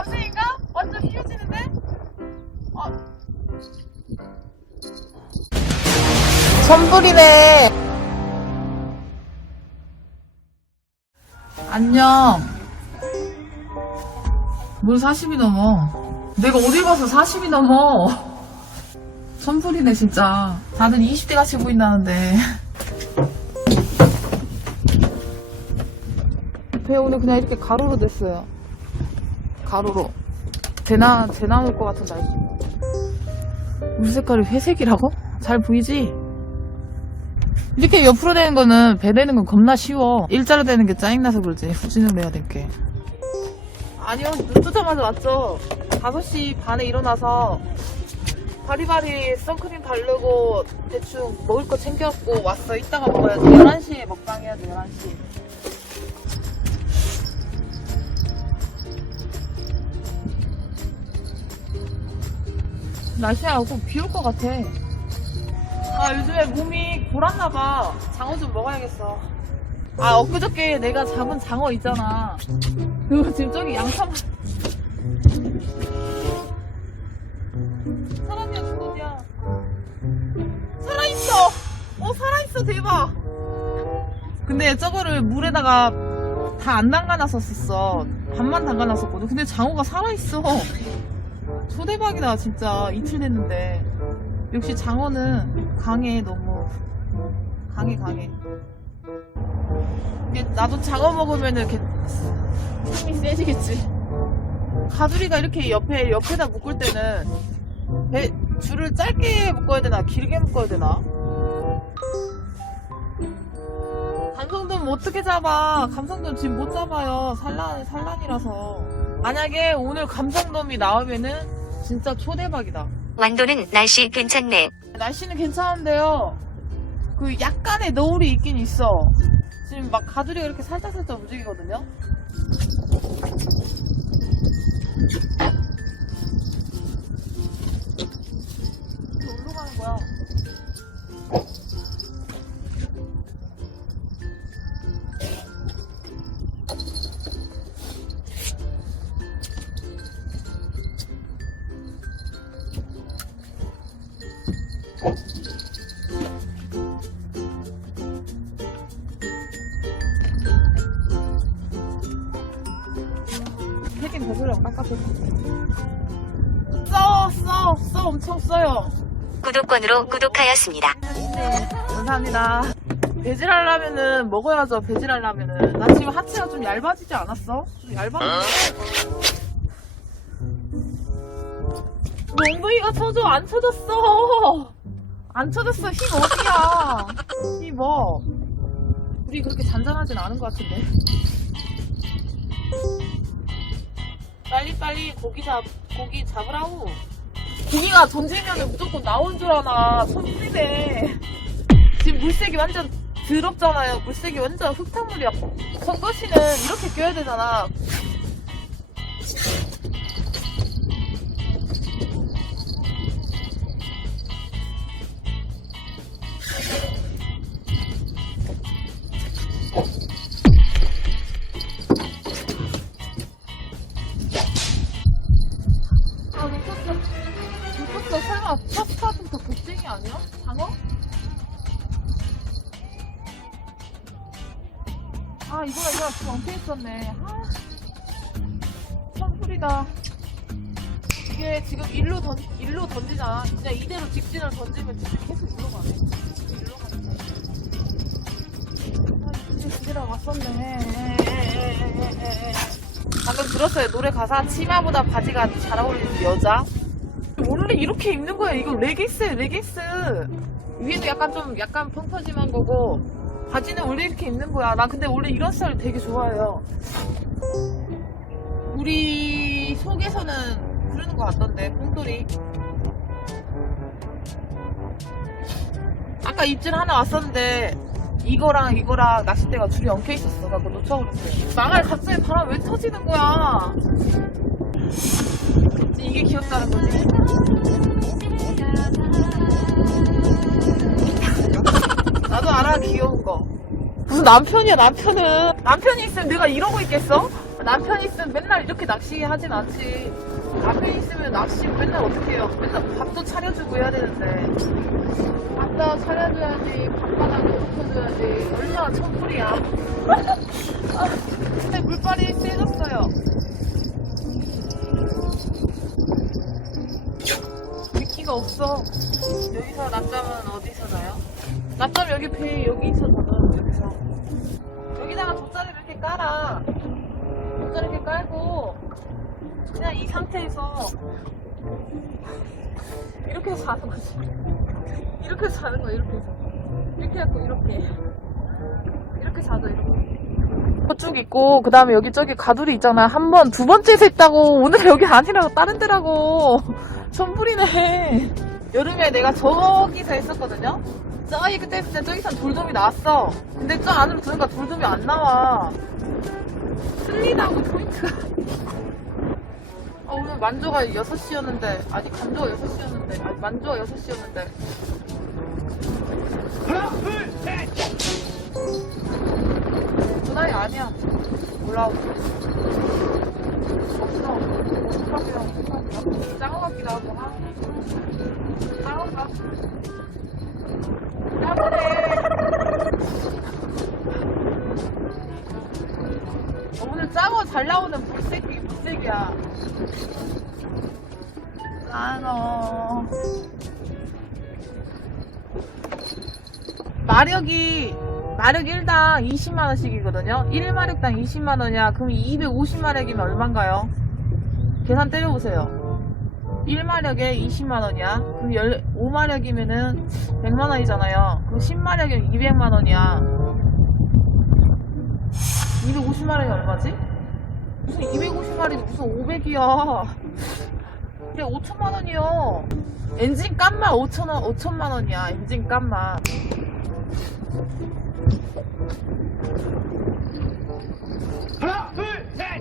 감생인가? 완전 휘어지는데? 선불이네. 안녕. 뭘 40이 넘어. 내가 어딜 봐서 40이 넘어. 선불이네 진짜. 다들 20대 같이 보인다는데. 배 오늘 그냥 이렇게 가로로 됐어요. 가로로. 재 나올 것 같은 날씨. 물 색깔이 회색이라고? 잘 보이지? 이렇게 옆으로 되는 거는 배 되는 건 겁나 쉬워. 일자로 되는 게 짜증나서 그러지. 후진으로 해야 될 게. 아니요, 눈 뜨자마자 왔죠. 5시 반에 일어나서 바리바리 선크림 바르고 대충 먹을 거 챙겨갖고 왔어. 이따가 먹어야지. 11시에 먹방 해야지, 11시. 날씨가 꼭 비 올 것 같아. 아, 요즘에 몸이 골았나봐. 장어 좀 먹어야겠어. 아, 엊그저께 내가 잡은 장어 있잖아. 그거 지금 저기 양념. 사람이야, 죽었냐? 살아있어! 살아있어, 대박! 근데 저거를 물에다가 다 안 담가놨었어. 반만 담가놨었거든. 근데 장어가 살아있어. 초대박이다, 진짜. 이틀 됐는데. 역시 장어는 강해, 너무. 강해. 이게 나도 장어 먹으면은 이렇게 힘이 세지겠지. 가두리가 이렇게 옆에다 묶을 때는 줄을 짧게 묶어야 되나, 길게 묶어야 되나? 감성돔 어떻게 잡아? 감성돔 지금 못 잡아요. 산란이라서. 만약에 오늘 감성돔이 나오면은 진짜 초대박이다. 완도는 날씨 괜찮네. 날씨는 괜찮은데요. 그 약간의 너울이 있긴 있어. 지금 막 가두리가 이렇게 살짝살짝 움직이거든요. 어디로 가는 거야? 패딩 벗으려고 깎아줬어. 써 엄청 써요. 구독권으로 구독하였습니다. 네, 감사합니다. 배질하려면은 먹어야죠. 배질하려면은. 나 지금 하체가 좀 얇아지지 않았어? 좀 얇아졌어. 너 엉덩이가 쳐져. 안 쳐졌어. 안 쳐졌어. 힘 어디야? 힘 뭐? 우리 그렇게 잔잔하진 않은 것 같은데. 빨리 고기 잡으라고. 고기가 던지면은 무조건 나온 줄 아나. 손불이네. 지금 물색이 완전 더럽잖아요. 물색이 완전 흙탕물이야. 성거시는 이렇게 껴야 되잖아. 놓쳤어. 설마 파스타부터 복쟁이 아니야? 장어? 아, 이거랑 지금 엉켜 있었네. 선풀이다. 이게 지금 일로 던지잖아. 그냥 이대로 직진을 던지면 계속 일로 가네. 일로 가네. 이제 집이라 왔었네. 방금 들었어요. 노래 가사. 치마보다 바지가 잘 어울리는 여자. 원래 이렇게 입는 거야. 이거 레깅스야, 레깅스. 위에도 약간 펑퍼짐한 거고, 바지는 원래 이렇게 입는 거야. 난 근데 원래 이런 스타일 되게 좋아해요. 우리 속에서는 그러는 거 같던데, 뽕돌이. 아까 입질 하나 왔었는데, 이거랑 낚싯대가 줄이 엉켜 있었어. 나 그거 놓쳐버렸어. 망할 갑자기 바람 왜 터지는 거야? 이게 귀엽다는 거지. 나도 알아, 귀여운 거. 무슨 남편이야, 남편은. 남편이 있으면 내가 이러고 있겠어? 남편 있으면 맨날 이렇게 낚시 하진 않지. 남편 있으면 낚시 맨날 어떻게 해요? 맨날 밥도 차려주고 해야 되는데. 밥도 차려줘야지, 밥바닥 고쳐줘야지. 얼마나 천불이야. 아, 근데 물빨이 세졌어요. 미끼가 없어. 여기서 낮잠은 어디서 자요? 낮잠 여기 배 여기서 자요. 여기서. 여기다가 돗자리 이렇게 깔아. 돗자리 이렇게 깔고 그냥 이 상태에서 이렇게 해서 자는 거지. 이렇게 해서 자는 거야. 이렇게 해서. 이렇게 해갖고 이렇게 자자. 이렇게. 쭉 있고 그 다음에 여기 저기 가두리 있잖아. 한 번, 두 번째에서 했다고. 오늘 여기 아니라고 다른 데라고. 천불이네. 여름에 내가 저기서 했었거든요. 저기 그때 했을 때 저기선 돌돔이 나왔어. 근데 저 안으로 들어가 돌돔이 안 나와. 틀리다고 포인트가. 오늘 만조가 6시였는데 아니 간조가 6시였는데 아니 만조가 6시였는데 하나, 둘, 셋! 그 나이 아니야. 올라오고 없어. 짱어 같기도 하고 짱어가 짱어네. 오늘 짱어 잘 나오는 물색이야. 짱어 마력이 1당 20만원씩이거든요. 1마력당 20만원이야. 그럼 250마력이면 얼만가요? 계산 때려보세요. 1마력에 20만원이야. 그럼 5마력이면은 100만원이잖아요. 그럼 10마력이면 200만원이야. 250마력이 얼마지? 무슨 250마력이 무슨 500이야. 그게 5천만원이요. 엔진 값만 5천만원이야. 엔진 값만. 하나, 둘, 셋!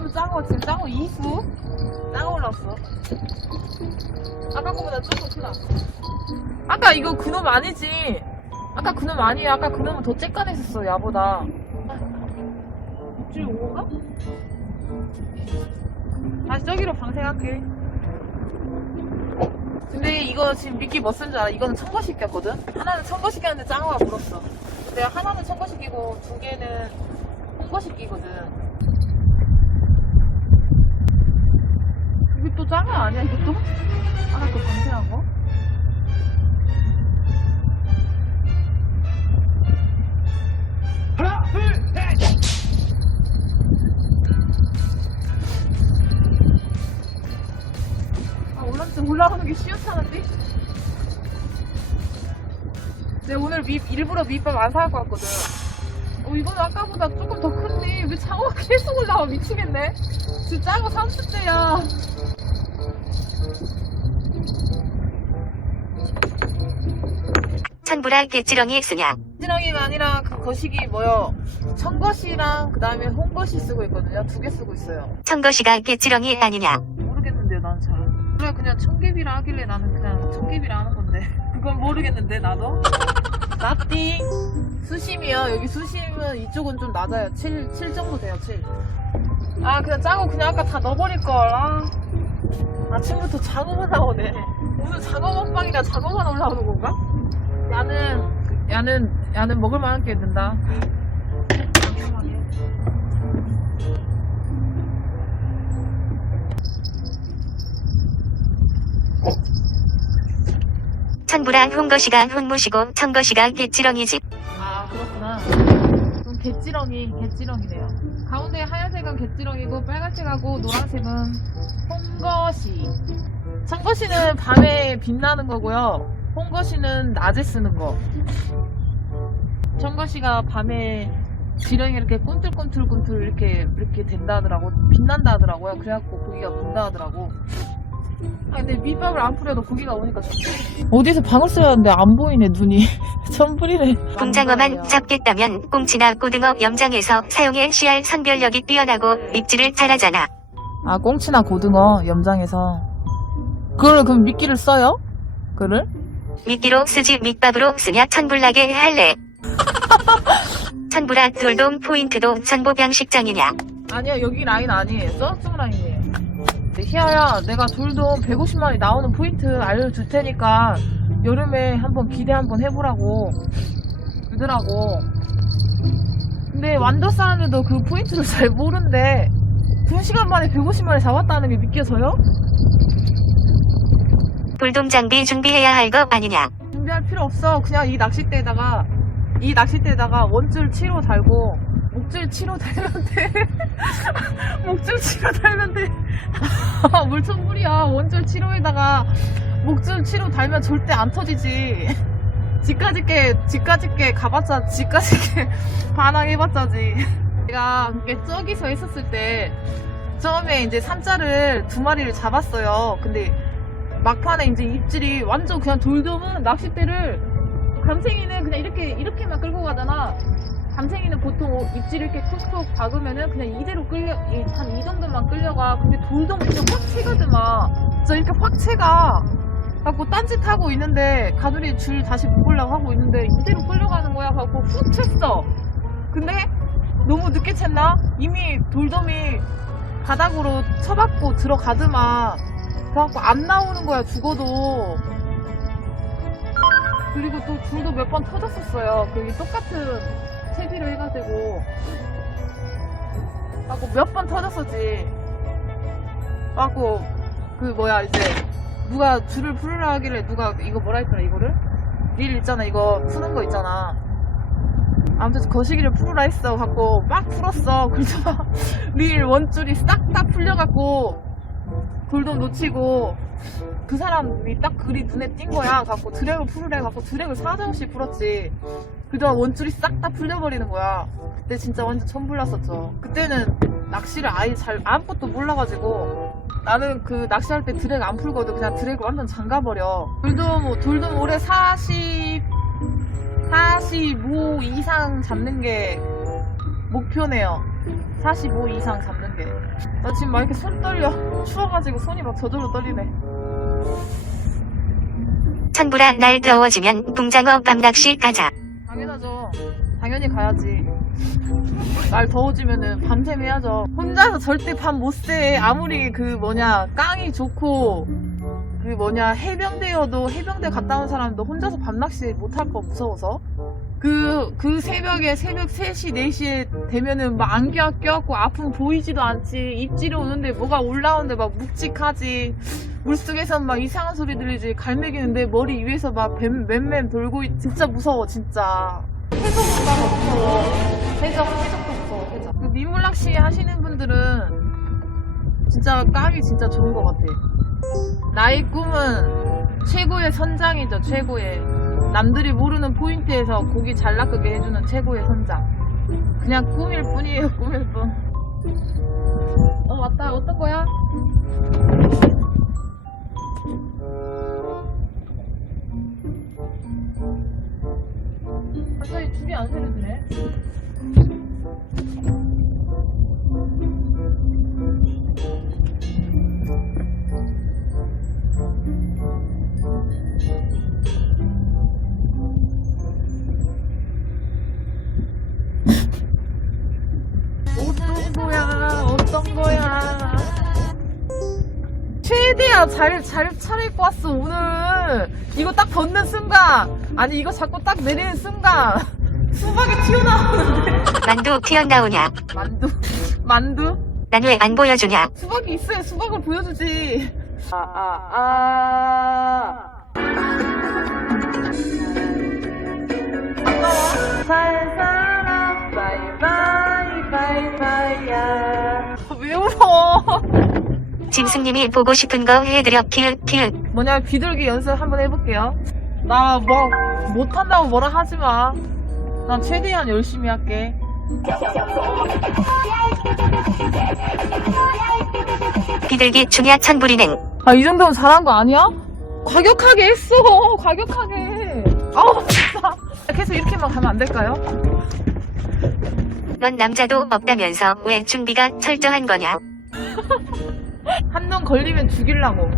오늘 짱어 지금 짱어 2수? 짱어 올랐어. 아까 거보다 조금 크다. 아까 이거 그놈 아니지? 아까 그놈 아니에요. 아까 그놈은 더 쬐깐했었어, 야보다. 입질 오가? 다시 저기로 방생할게. 근데 이거 지금 미끼 뭐 쓴 줄 알아? 이거는 청거시켰거든? 하나는 청거시켰는데 짱어가 물었어. 근데 하나는 청거시키고 두 개는 홍거시키거든. 이게 또 짱어 아니야, 이것도? 아까 그 방생한 거? 하나, 둘, 셋! 올라오는 게 시원찮은데? 내가 오늘 일부러 밑밥 안 사갖고 왔거든. 이거는 아까보다 조금 더 큰데 왜 장어가 계속 올라와. 미치겠네. 지금 짱어 30대야. 천불아 개찌렁이 쓰냐? 지렁이가 아니라 그 거시기 뭐요? 청거시랑 그 다음에 홍거시 쓰고 있거든요. 2개 쓰고 있어요. 청거시가 개찌렁이 아니냐? 모르겠는데요, 난 잘. 그래, 그냥 청개비라 하길래 나는 그냥 청개비라 하는 건데. 그건 모르겠는데, 나도. 나띠. 수심이요. 여기 수심은 이쪽은 좀 낮아요. 7 정도 돼요, 7. 아, 그냥 짱어 그냥 아까 다 넣어버릴걸. 아침부터 장어만 나오네. 오늘 장어 먹방이라 장어만 올라오는 건가? 야는 먹을만한 게 있는다. 천불아 홍거시가 홍무시고 청거시가 개찌렁이지. 아, 그렇구나. 그럼 개찌렁이네요. 가운데 하얀색은 개찌렁이고 빨간색하고 노란색은 홍거시. 청거시는 밤에 빛나는 거고요. 홍거시는 낮에 쓰는 거. 청거시가 밤에 지렁이 이렇게 꿈틀꿈틀 이렇게 된다 하더라고. 빛난다 하더라고요. 그래갖고 고기가 분다 하더라고. 아니 근데 밑밥을 안 뿌려도 고기가 오니까 좋지. 어디서 방울 써야 하는데 안 보이네 눈이. 천불이네. 붕장어만 잡겠다면 꽁치나 고등어 염장에서 사용해 씨알 선별력이 뛰어나고 입질을 잘하잖아. 아 꽁치나 고등어 염장에서. 그걸 그럼 미끼를 써요? 그를? 미끼로 쓰지 밑밥으로 쓰냐 천불나게 할래. 천불아 돌돔 포인트도 전보병식장이냐. 아니야 여기 라인 아니에요. 저쪽 라인이에요. 희아야 내가 돌돔 150마리 나오는 포인트 알려줄 테니까 여름에 한번 기대 한번 해보라고 그러더라고. 근데 완도 사람들도 그 포인트를 잘 모른대. 2시간 만에 150마리 잡았다는 게 믿겨져요? 돌돔 장비 준비해야 할 거 아니냐. 준비할 필요 없어. 그냥 이 낚싯대에다가 원줄 7호 달고 목줄 7호 달면 돼. 목줄 7호 달면 돼. 물총물이야. 원줄 7호에다가 목줄 7호 달면 절대 안 터지지. 집까짓게 가봤자 집까짓게 반항해봤자지. 내가 저기서 있었을 때 처음에 이제 삼자를 2마리를 잡았어요. 근데 막판에 이제 입질이 완전 그냥 돌돔은 낚싯대를 감생이는 그냥 이렇게만 끌고 가잖아. 감생이는 보통 입질 이렇게 툭툭 박으면은 그냥 이대로 한 이 정도만 끌려가. 근데 돌돔 그냥 확 채가더만. 진짜 이렇게 확 채가. 갖고 딴짓하고 있는데 가두리 줄 다시 묶으려고 하고 있는데 이대로 끌려가는 거야. 갖고 훅 챘어. 근데 너무 늦게 챘나? 이미 돌돔이 바닥으로 쳐박고 들어가더만. 그래갖고 안 나오는 거야 죽어도. 그리고 또 줄도 몇 번 터졌었어요. 그 똑같은 채비로 해가지고 하고 몇 번 터졌었지. 하고 그 뭐야 이제 누가 줄을 풀으라 하길래 누가 이거 뭐라 했더라 이거를? 릴 있잖아 이거 푸는 거 있잖아. 아무튼 거시기를 풀으라 했어. 갖고 막 풀었어. 그래서 릴 원줄이 싹 다 풀려갖고 돌돔 놓치고 그 사람이 딱 글이 눈에 띈 거야. 갖고 드랙을 풀으래. 갖고 드랙을 사정없이 풀었지. 그동안 원줄이 싹 다 풀려버리는 거야. 그때 진짜 완전 천불났었죠. 그때는 낚시를 아예 잘 아무것도 몰라가지고 나는 그 낚시할 때 드랙 안 풀거든. 그냥 드랙을 완전 잠가버려. 돌돔 올해 45 이상 잡는 게 목표네요. 45 이상 잡는 게. 나 지금 막 이렇게 손 떨려. 추워가지고 손이 막 저절로 떨리네. 천불아 날 더워지면 붕장어 밤낚시 가자. 당연하죠. 당연히 가야지. 날 더워지면은 밤샘 해야죠. 혼자서 절대 밤 못 새. 아무리 깡이 좋고 해병대여도 해병대 갔다 온 사람도 혼자서 밤낚시 못할 거 무서워서. 그 새벽에 새벽 3시, 4시에 되면은 막 안개가 껴갖고 앞은 보이지도 않지. 입질이 오는데 뭐가 올라오는데 막 묵직하지. 물속에선 막 이상한 소리 들리지. 갈매기는데 머리 위에서 막 맴맴 돌고 진짜 무서워 진짜. 해적보다가 무서워. 해적도 무서워. 해적. 그 민물낚시 하시는 분들은 진짜 깡이 진짜 좋은 것 같아. 나의 꿈은 최고의 선장이죠. 최고의. 남들이 모르는 포인트에서 고기 잘 낚게 해주는 최고의 선장. 그냥 꿈일 뿐이에요. 꿈일 뿐. 왔다. 어떤 거야? 갑자기 줄이 안 세려지네. 어떤 거야? 최대한 잘 차려입고 왔어 오늘. 이거 딱 벗는 순간, 아니 이거 자꾸 딱 내리는 순간 수박이 튀어나오는데. 만두 튀어나오냐. 만두? 난 왜 안 보여주냐. 수박이 있어야 수박을 보여주지. 살 사람 바이바이야. 왜 울어? 짐승님이 보고 싶은 거 해드려. 키읔. 뭐냐, 비둘기 연습 한번 해볼게요. 나 못한다고 뭐라 하지마. 난 최대한 열심히 할게. 비둘기 중야 천불이는 아, 이 정도면 잘한 거 아니야? 과격하게 했어. 과격하게. 아우, 진짜. 계속 이렇게만 가면 안 될까요? 넌 남자도 없다면서 왜 준비가 철저한 거냐? 한눈 걸리면 죽이려고.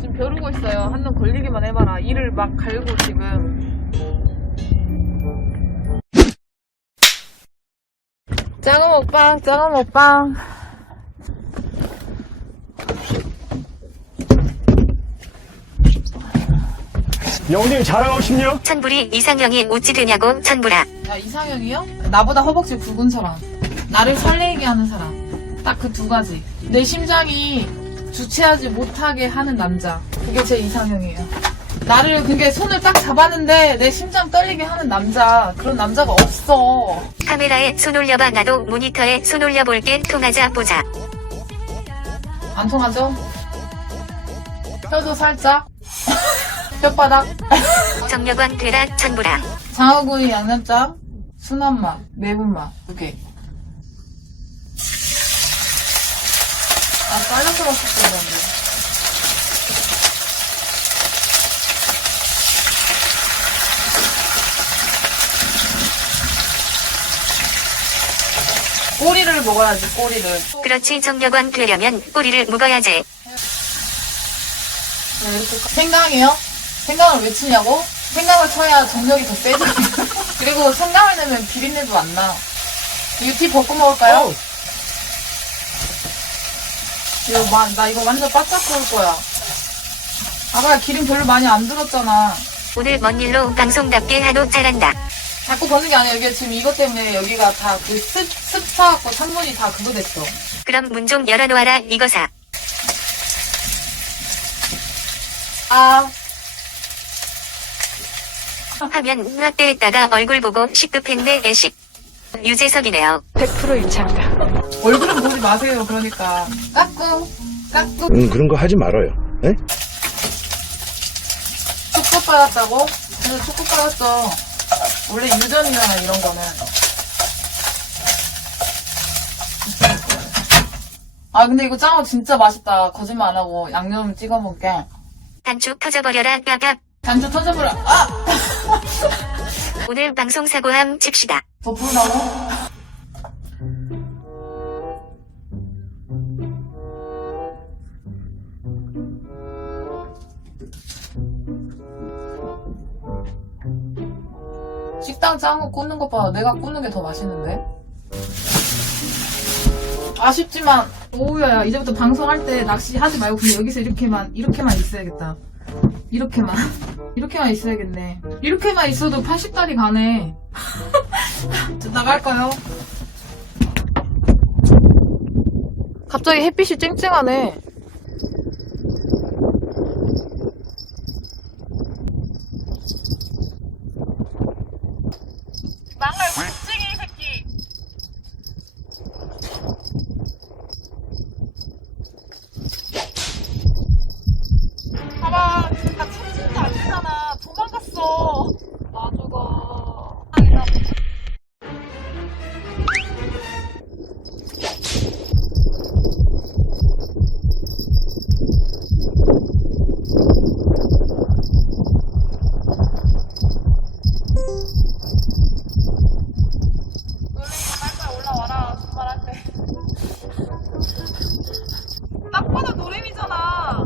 지금 벼르고 있어요. 한눈 걸리기만 해봐라. 이를 막 갈고 지금. 작은 먹방, 작은 먹방. 영님 잘하고 싶냐? 천불이 이상형이 어찌 되냐고 천불아. 야, 이상형이요? 나보다 허벅지 굵은 사람. 나를 설레게 하는 사람. 딱 그 두 가지. 내 심장이 주체하지 못하게 하는 남자. 그게 제 이상형이에요. 나를 그게 손을 딱 잡았는데 내 심장 떨리게 하는 남자. 그런 남자가 없어. 카메라에 손 올려봐. 나도 모니터에 손 올려볼게. 통하자 보자. 안 통하죠? 혀도 살짝. 혓바닥. 정력왕 되라 천불아. 장어구이 양념장. 순한 맛. 매운 맛. 두 개. 아, 잘라서 맛있을 건데. 꼬리를 먹어야지, 꼬리를. 그렇지 정력왕 되려면 꼬리를 묵어야지. 네, 이렇게 생강이요? 생강을 왜 치냐고? 생강을 쳐야 정력이 더 세지. 그리고 생강을 넣으면 비린내도 안 나. 이거 티 벗고 먹을까요? 나 이거 완전 바짝 구울 거야. 아까 기름 별로 많이 안 들었잖아. 오늘 먼 일로 방송답게 하도 잘한다. 자꾸 버는 게 아니야. 여기 지금 이것 때문에 여기가 다 그 습 차갖고 창문이 다 그거 됐어. 그럼 문 좀 열어놓아라 이거사. 아, 하면 라떼에다가 얼굴 보고 시급했네 애식. 유재석이네요. 100% 이창다. 얼굴은 보지 마세요. 그러니까. 까꿍, 까꿍. 그런 거 하지 말아요. 예? 축구 받았다고? 그래서 축구 받았어. 원래 유전이잖아, 이런 거는. 아, 근데 이거 짱어 진짜 맛있다. 거짓말 안 하고 양념 찍어 먹게. 단축 터져버려라 깝깝. 단추 터져버려. 아! 오늘 방송 사고함 칩시다. 더 부르라고? 식당 짱어 굽는 것보다 내가 굽는 게 더 맛있는데? 아쉽지만 오우야 이제부터 방송할 때 낚시하지 말고 그냥 여기서 이렇게만 있어야겠다. 이렇게만 있어야겠네. 이렇게만 있어도 80달이 가네. 나갈까요? 갑자기 햇빛이 쨍쨍하네. 망할 굴쟁이 새끼. 봐봐, 나 참지도 안 되잖아. 도망갔어. 나 죽어. 빨리 올라와라. 정말할 때. 딱 봐도 노래미잖아.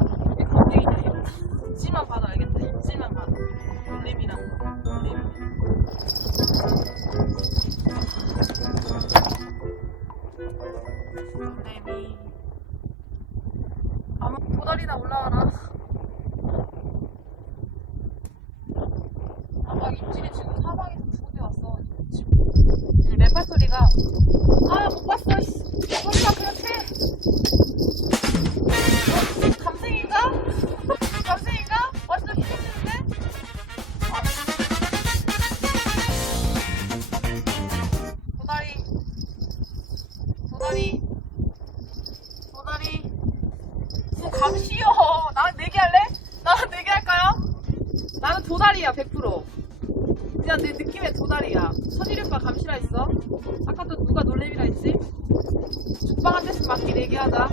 겁쟁이냐 이거. 입지만 봐도 알겠다. 입지만 봐도. 놀림이랑 놀림. 놀림이. 아무 고다리나 올라와라. 아까 입질이 지금 사방에서 두 군데 왔어. 지금 랩할 소리가 아 못 봤어. 소리가 그렇대. 감생인가? 감생인가? 완전 힘드는데? 도다리. 뭐 감시여. 나는 내기할래? 나는 내기할까요? 나는 도다리야 100%. 그냥 내 느낌에 도다리야. 선일오빠 감시라 했어. 아까 또 누가 놀래미라 했지? 죽방 한 대씩 맞기 내기하자.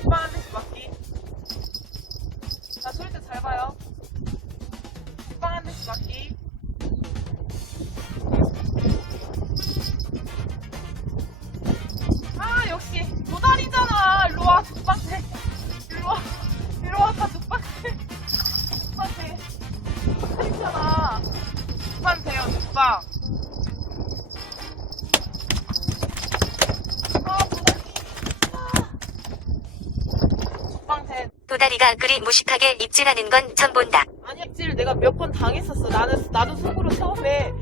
죽방 한 대씩 맞기. 도다리가 그리 무식하게 입질하는 건 처음 본다. 아니 입질 내가 몇 번 당했었어. 나도 속으로 처음에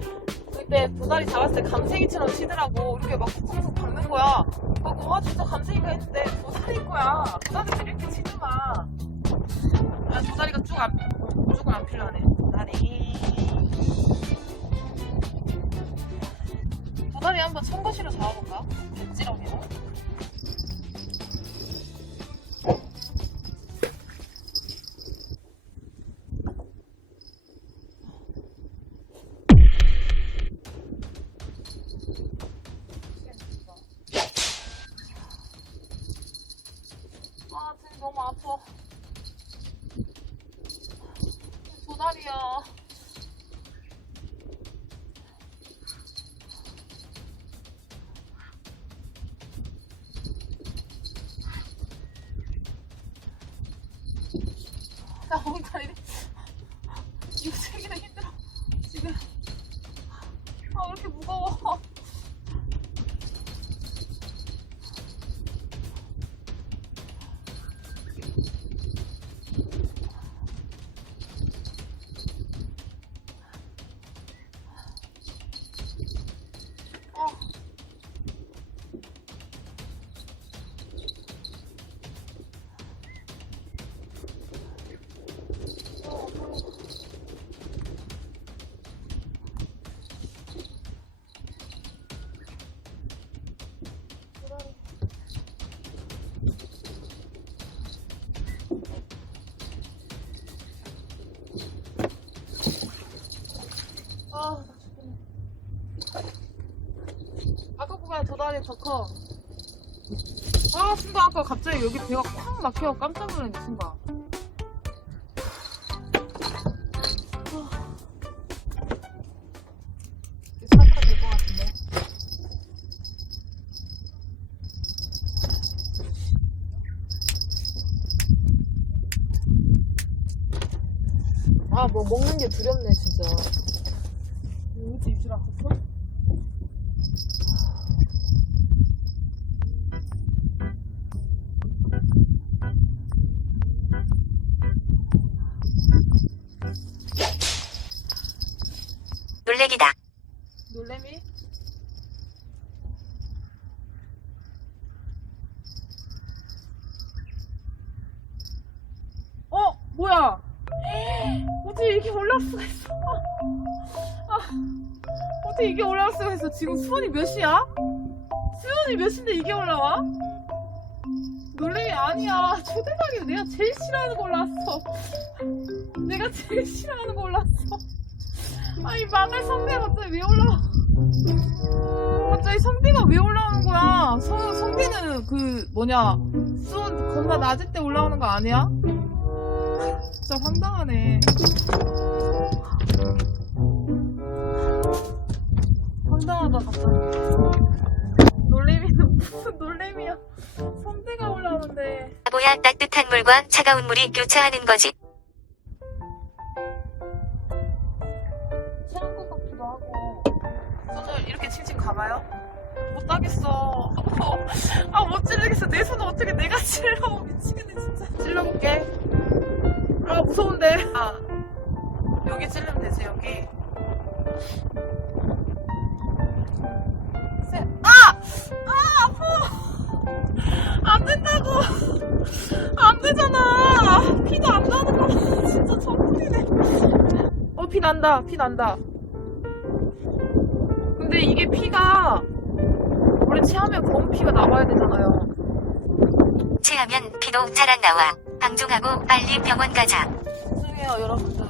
그때 도다리 잡았을 때 감생이처럼 치더라고. 이렇게 막 콕콕콕 박는 거야. 와 진짜 감생이가 했는데 도다리인 거야. 도다리 이렇게 치지 마. 아 도다리가 무조건 안 필요하네. 도다리 한번 청거시로 잡아볼까? 백지렁이로. 아, 등 너무 아파. 도다리야. 나 오늘 다리 이거 세기나 힘들어. 지금. 아, 왜 이렇게 무거워. 아, 아까 보면 도다리 더 커. 아, 순간 아까 갑자기 여기 배가 콱 막혀 깜짝 놀랐네, 순간. 살까 될 것 같은데. 아, 뭐 먹는 게 두렵네, 진짜. 어디 입질 않았어? 놀래기다. 놀래미? 뭐야? 어떻게 이게 올라올 수가 있어? 어떻게 이게 올라올 수가 있어? 지금 수온이 몇 시야? 수온이 몇 시인데 이게 올라와? 놀래미 아니야. 초대박이야. 내가 제일 싫어하는 거 올라왔어. 내가 제일 싫어하는 거 올라왔어. 아니 망할 성대가 갑자기 왜 올라와? 갑자기 성대가 왜 올라오는 거야? 성대는 그 뭐냐 수온 겁나 낮을 때 올라오는 거 아니야? 진짜 황당하네. 황당하다 갑자기. 놀래미는 무슨 놀래미야? 성대가 올라오는데. 뭐야, 따뜻한 물과 차가운 물이 교차하는 거지. 체한 것 같기도 하고. 손을 이렇게 칭칭 감아요? 못 따겠어. 아, 못 찌르겠어. 내 손을 어떻게 내가 찔러. 미치겠네, 진짜. 찔러볼게. 아, 무서운데. 아, 여기 찔르면 되지, 여기. 아파! 안 된다고! 안 되잖아! 피도 안 나는 거. 진짜 천국이네. 피 난다, 피 난다. 근데 이게 피가, 원래 체하면 검은 피가 나와야 되잖아요. 체하면 피도 잘 안 나와. 방종하고 빨리 병원 가자. 죄송해요, 여러분들.